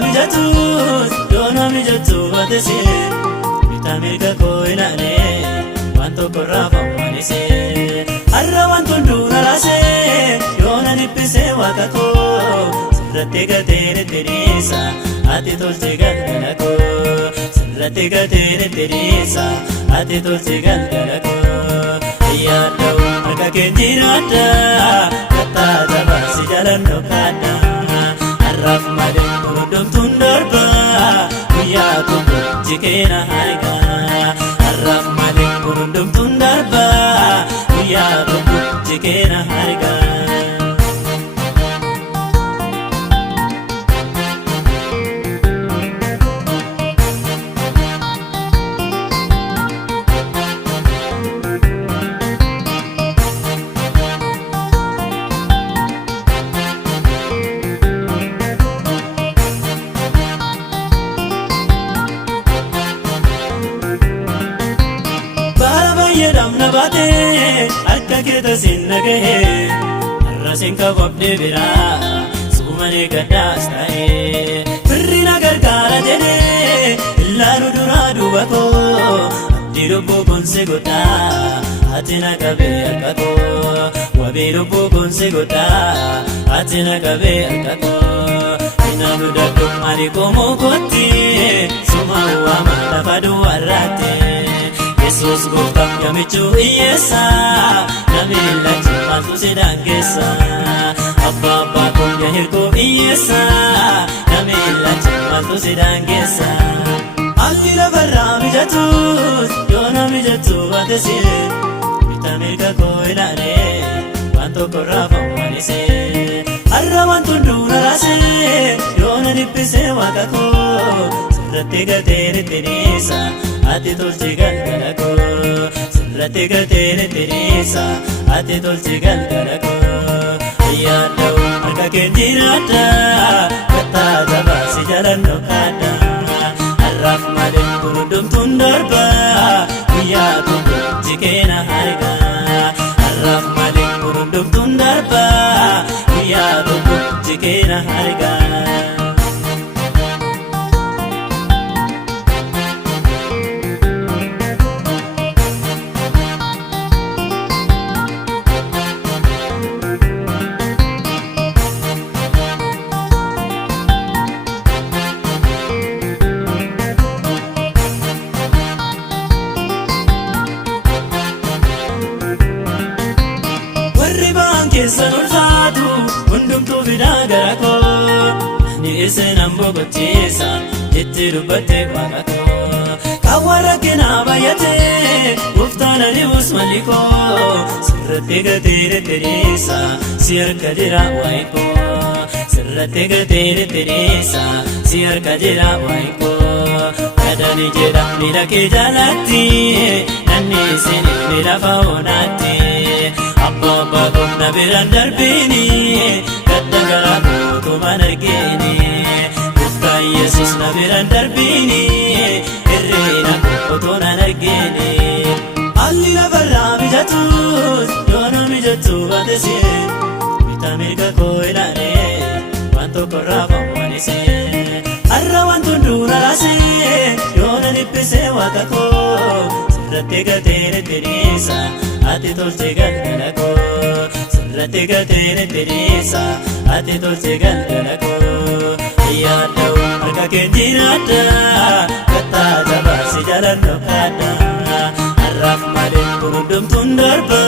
mijatus yoona mijatu batese bitamirga koinane wanto korrafa manise arra wanto ndura rase yoona nipise wakako sirratti gatere teresa ati tolche galgalako sirratti gatere teresa ati tolche galgalako yaaddo harka kenjirada katta jabasi jalanno kana arraf male gurudumtun darba guyyaa tokko jikeena harga arraf male gurudumtun darba guyyaa tokko jikeena harga Nabate akka keeta sinnage arrasin kababde bira sumane gaddas tae firrina gargaara jene ilaalu dura dubako abdi lubbu bonse godha atina qabe akkako wabi lubbu bonse godha atina qabe akkako inalu daddo mali komo kotti suma wama lafadu warrate Jesus gofta yamichu iyesa namila chimatu sedangesa abba abba konya hirko iyesa namila chimatu sedangesa akila barra mijatu yona mijatu batese bitamirga koinane wanto korrafa manise arra wanto ndura rase yona nipise wakako sirratti gatere teresa ati tolche galgalako sirratti gatere teresa ati tolche galgalako yaaddo harka kenjirada katta jabasi jalanno kana arraf male gurudumtun darba guyyaa tokko jikeena harga arraf male gurudumtun darba guyyaa tokko jikeena harga Kesan ulfaatu hundumtuu fidaa garako ani isin ambogocheessa itti dubbatte waaqako kawwara kenaa bayyate gooftaan adi'us maliko sirratti gatere teresa si harka jira waayiko sirratti gatere teresa si harka jira waayiko kadhani jedha miila kee jalatti nanni isin lafa onaatti Abba gonna biran darbini gadda gara kootu manargeeni Goftaa Yesus na biran darbini irreena kootu nanargeeni alli lafarraa mijatus yoona mijatu batese bitamirga koinane wanto korrafa manise arra wanto ndura rase yoona nippise wakako sirratti gatere teresa ati tolche galgalako sirratti gatere teresa ati tolche galgalako yaaddo harka kenjirada katta jabasi jalanno kana arraf male gurudumtun darba